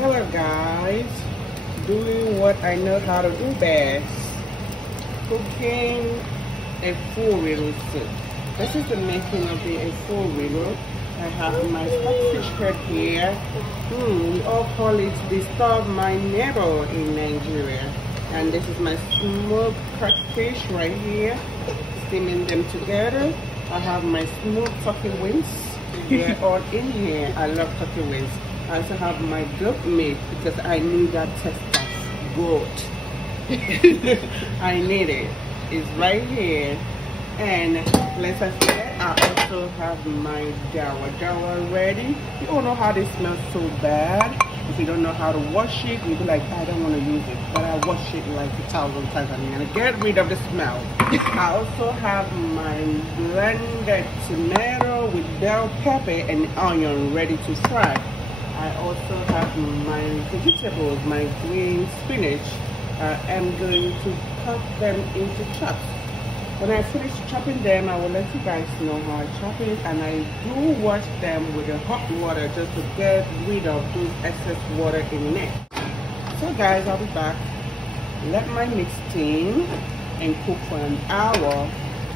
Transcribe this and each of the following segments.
Hello guys, doing what I know how to do best, cooking a Efo-riro soup. This is the making of the Efo-riro. I have my stockfish head here. We all call it the star of my neighbor in Nigeria. And this is my smoked catfish right here, steaming them together. I have my smoked turkey wings. They're all in here. I love turkey wings. I also have my goat meat because I need that taste of goat. I need it. It's right here. And let's say I also have my dawa ready. You all know how this smells so bad. If you don't know how to wash it, you'll be like, I don't want to use it. But I wash it like 1,000 times. I'm going to get rid of the smell. I also have my blended tomato with bell pepper and onion ready to fry. I also have my vegetables, my green spinach. I'm going to cut them into chops. When I finish chopping them, I will let you guys know how I chop it. And I do wash them with the hot water just to get rid of those excess water in it. So guys, I'll be back. Let my meat steam and cook for an hour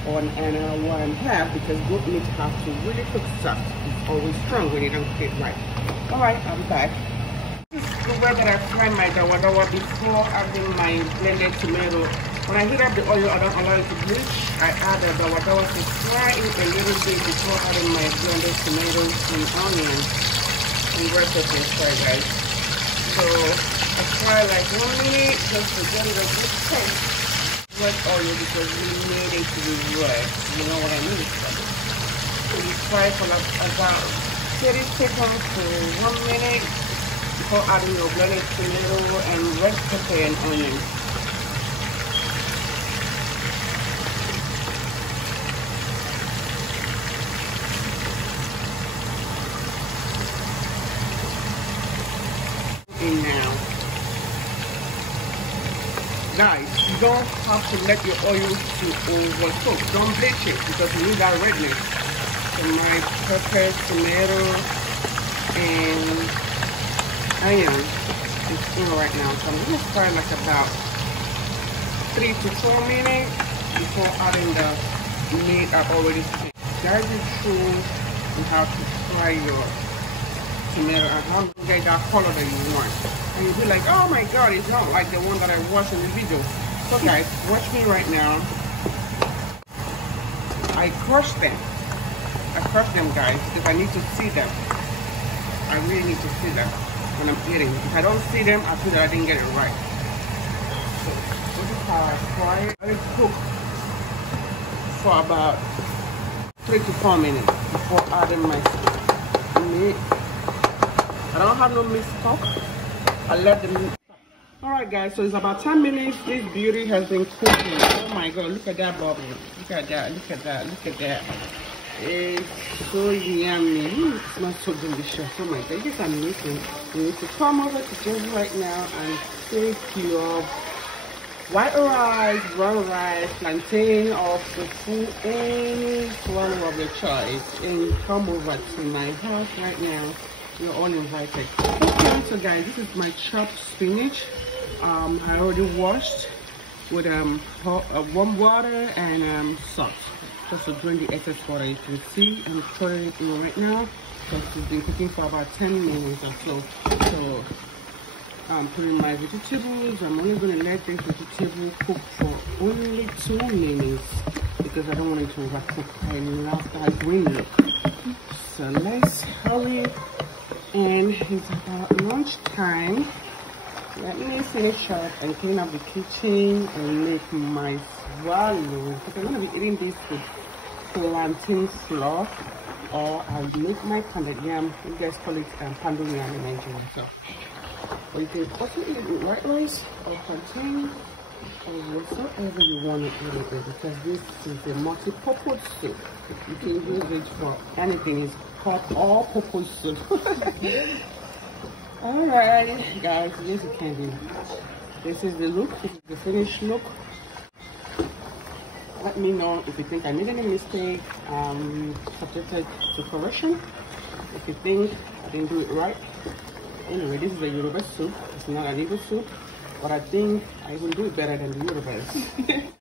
or an hour and a half because goat meat has to really cook soft. It's always strong when you don't cook it right. Alright, I'll be back. This is the way that I fry my dawa before adding my blended tomato. When I heat up the oil, I don't allow it to bleach. I add the dawa to fry it a little bit before adding my blended tomatoes and onions and red pepper fry, guys. So I fry like 1 minute just to get it a good taste. Red oil because we need it to be red. You know what I mean? So you fry for like about 30 seconds to 1 minute before adding your blended tomato and red pepper and onion. Now, guys, you don't have to let your oil to overcook. Don't bleach it because you need that redness. So my pepper, tomato, and onion is in right now. So I'm going to fry like about 3 to 4 minutes before adding the meat I've already steamed. Guys, be sure you have to fry your tomato and how to get that color that you want. And you'll be like, oh my god, it's not like the one that I watched in the video. So guys, watch me right now. I crush them. I crush them, guys, because I need to see them. I really need to see them when I'm eating. If I don't see them, I feel that I didn't get it right. So this is how I fry it. I cook for about 3 to 4 minutes before adding my meat. I don't have no meat stock. I let them. Alright guys, so it's about 10 minutes. This beauty has been cooking. Oh my god, look at that bubble. Look at that, look at that, look at that. It's so yummy. It smells so delicious. Oh my god, this is amazing. You need to come over to Jersey right now and take your white rice, brown rice, plantain, or fufu, any one of your choice. And come over to my house right now. You're all invited. Okay, so guys, this is my chopped spinach. I already washed with warm water and salt just to drain the excess water. You can see I'm pouring it in right now because it's been cooking for about 10 minutes or so. So I'm putting my vegetables. I'm only going to let this vegetable cook for only 2 minutes because I don't want it to overcook. I love that green look. So let's hurry. And it's about lunchtime. Let me finish up and clean up the kitchen and make my swallow. Because I'm going to be eating this with plantain flour, or I'll make my pounded yam. You guys call it pounded yam in Nigeria. So, or you can also eat it with white rice or plantain or whatsoever you want to eat it with, because this is a multi-purpose soup. You can use it for anything. It's called all-purpose soup. Alright guys, this is candy. This is the look. This is the finished look. Let me know if you think I made any mistake, subjected to correction. If you think I didn't do it right, Anyway, this is a Yoruba soup. It's not an Igbo soup, but I think I will do it better than the Yorubas.